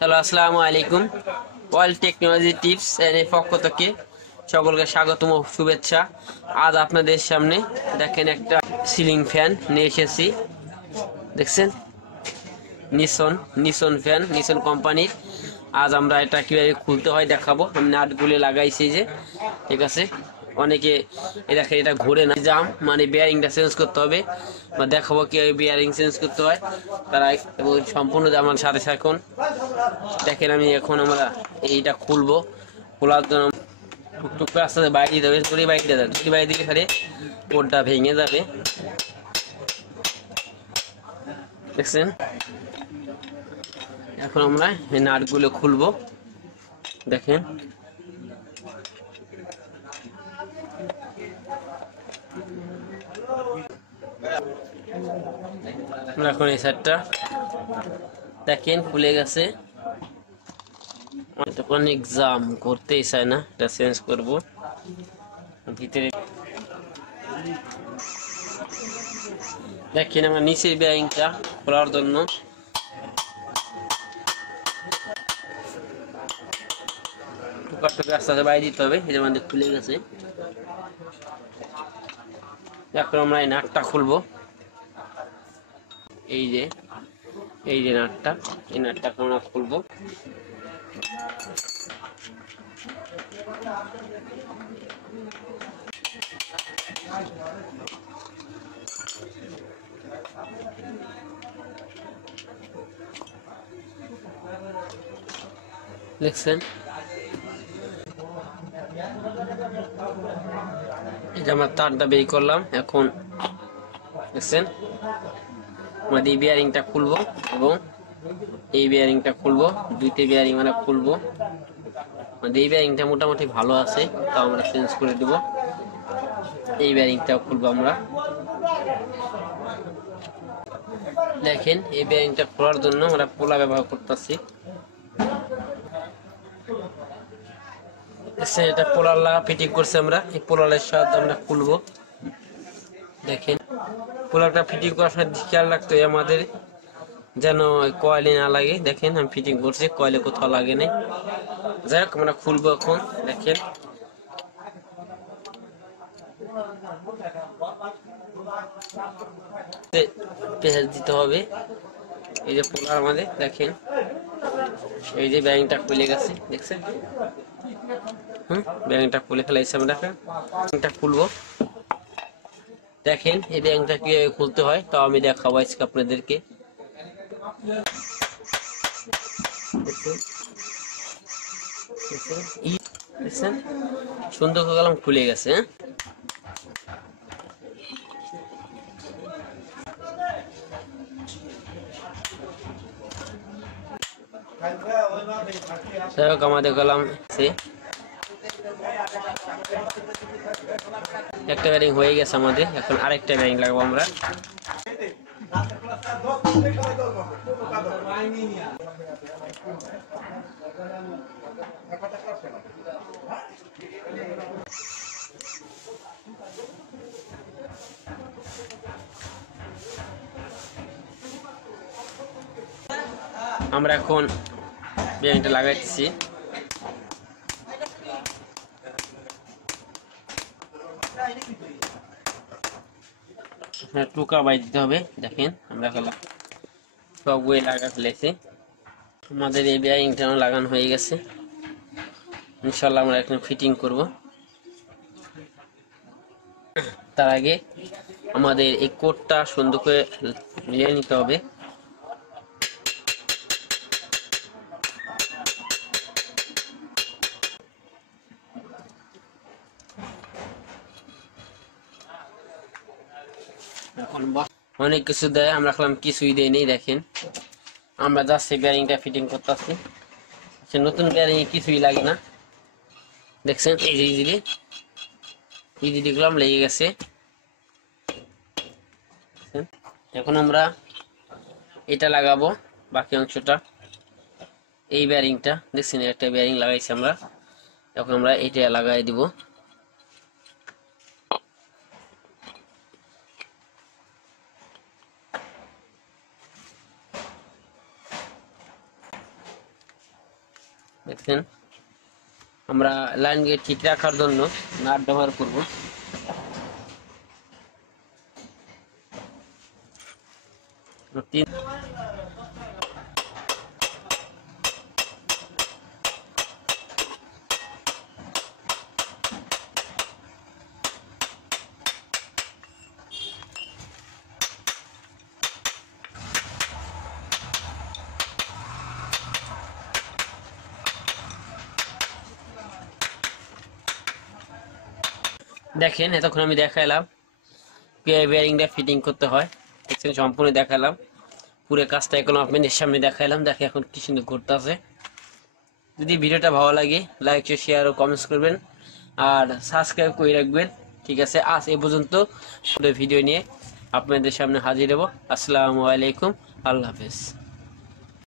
Hello, আসসালামু আলাইকুম। World technology tips এর পক্ষ থেকে সকলকে স্বাগতম ও শুভেচ্ছা। আজ আপনাদের সামনে দেখেন একটা সিলিং ফ্যান নিয়ে এসেছি। দেখছেন, নিসন নিসন ফ্যান, নিসন কোম্পানির। আজ আমরা এটা কিভাবে খুলতে হয় দেখাবো। আমি নাটগুলো লাগাইছি যে, ঠিক আছে। অনেকে দেখেন এটা ঘুরে না, জাম মানে বিয়ারিংটা চেঞ্জ করতে হবে, বা দেখাবো কিভাবে বিয়ারিং চেঞ্জ করতে হয়। তারা সম্পূর্ণ আমার সাথে থাকুন। দেখেন আমি এখন আমরা এইটা খুলবো। খোলার জন্য টুকটুক করে আস্তে আস্তে বাইরে দিতে হবে। ধরে বাইরে দেবে, ধরে বাইরে দিলে খালি বোর্ডটা ভেঙে যাবে। দেখছেন, এখন আমরা এই নাটগুলো খুলবো। দেখেন, এখন এই সাইডটা দেখেন খুলে গেছে। অনেক জাম, করতেই চায় না, এটা চেঞ্জ করবো। ভিতরে দেখেন আমার নিচের বেয়ারিংটা খোলার জন্য টুকা টুকা আস্তে আস্তে বাইরে দিতে হবে। এটা আমাদের খুলে গেছে। এখন আমরা এই নাটটা খুলবো। এই যে নাটটা, এই নাটটা আমরা খুলবো। দেখছেন, এটা আমার তারটা বের করলাম। এখন দেখছেন, আমাদের এই বিয়ারিংটা খুলবো এবং এই বিয়ারিংটা খুলবো। দুইটা বিয়ারিং আমরা খুলবো। আমাদের এই বিয়ারিংটা মোটামুটি ভালো আছে, তাও আমরা চেঞ্জ করে দেবো। এই বিয়ারিংটাও খুলবো আমরা। দেখেন, এই বিয়ারিংটা খোলার জন্য আমরা পোলা ব্যবহার করতেছি। এটা পোলার লাগা ফিটিং করছে আমরা। এই পোলারের সাহায্যে আমরা খুলবো। দেখেন, পোলারটা ফিটিং করার সময় খেয়াল রাখতে হবে আমাদের যেন কয়েলে না লাগে। দেখেন আমি ফিটিং করছি, কয়েলে কোথাও লাগে নাই। যাই হোক, আমরা খুলবো এখন। দেখেন, পেঁয়াজ দিতে হবে। এই যে পোলার আমাদের, দেখেন এই যে ব্যাংকটা খুলে গেছে। দেখছেন, ব্যাংকটা খুলে ফেলাইছে আমরা। ব্যাংকটা খুলবো। দেখেন এই ব্যাংকটা কিভাবে খুলতে হয় তাও আমি দেখাবো আজকে আপনাদেরকে। সুন্দর করে গেলাম, খুলে গেছে। যাই হোক, আমাদের গেলাম একটা ব্যারিং হয়ে গেছে আমাদের। এখন আরেকটা ব্যারিং লাগাবো আমরা। আমরা এখন ব্যারিংটা লাগাইছি। টুকা বাই দিতে হবে। দেখেন আমরা সব বই লাগা ফেলেছি। আমাদের এই ব্যারিংটা লাগানো হয়ে গেছে। ইনশাল্লাহ আমরা এখন ফিটিং করব। তার আগে আমাদের এই কোটটা সুন্দর করে মিলিয়ে নিতে হবে। অনেক কিছু দেয়, আমরা কিছুই দেয় নেই। দেখেন, আমরা যাচ্ছি ব্যারিংটা ফিটিং করতেছি। সে নতুন ব্যারিং কিছুই লাগে না। দেখছেন, এই যে ইজিলি গুলো লেগে গেছে। এখন আমরা এটা লাগাবো, বাকি অংশটা। এই ব্যারিংটা দেখছেন, একটা ব্যারিং লাগাইছি আমরা। এখন আমরা এটা লাগাই দিব। দেখছেন, আমরা লাইন গেট ঠিক রাখার জন্য নাট ব্যবহার করব। দেখেন এতক্ষণ আমি দেখাইলাম বেয়ারিংটা ফিটিং করতে হয়, দেখছেন সম্পূর্ণ দেখালাম, পুরো কাজটা এখন আপনাদের সামনে দেখাইলাম। দেখে এখন কি সুন্দর ঘুরতেছে। যদি ভিডিওটা ভালো লাগে লাইক শেয়ার ও কমেন্টস করবেন আর সাবস্ক্রাইব করে রাখবেন। ঠিক আছে, আজ এ পর্যন্ত ভিডিও নিয়ে আপনাদের সামনে হাজির হব। আসসালামু আলাইকুম, আল্লাহ হাফেজ।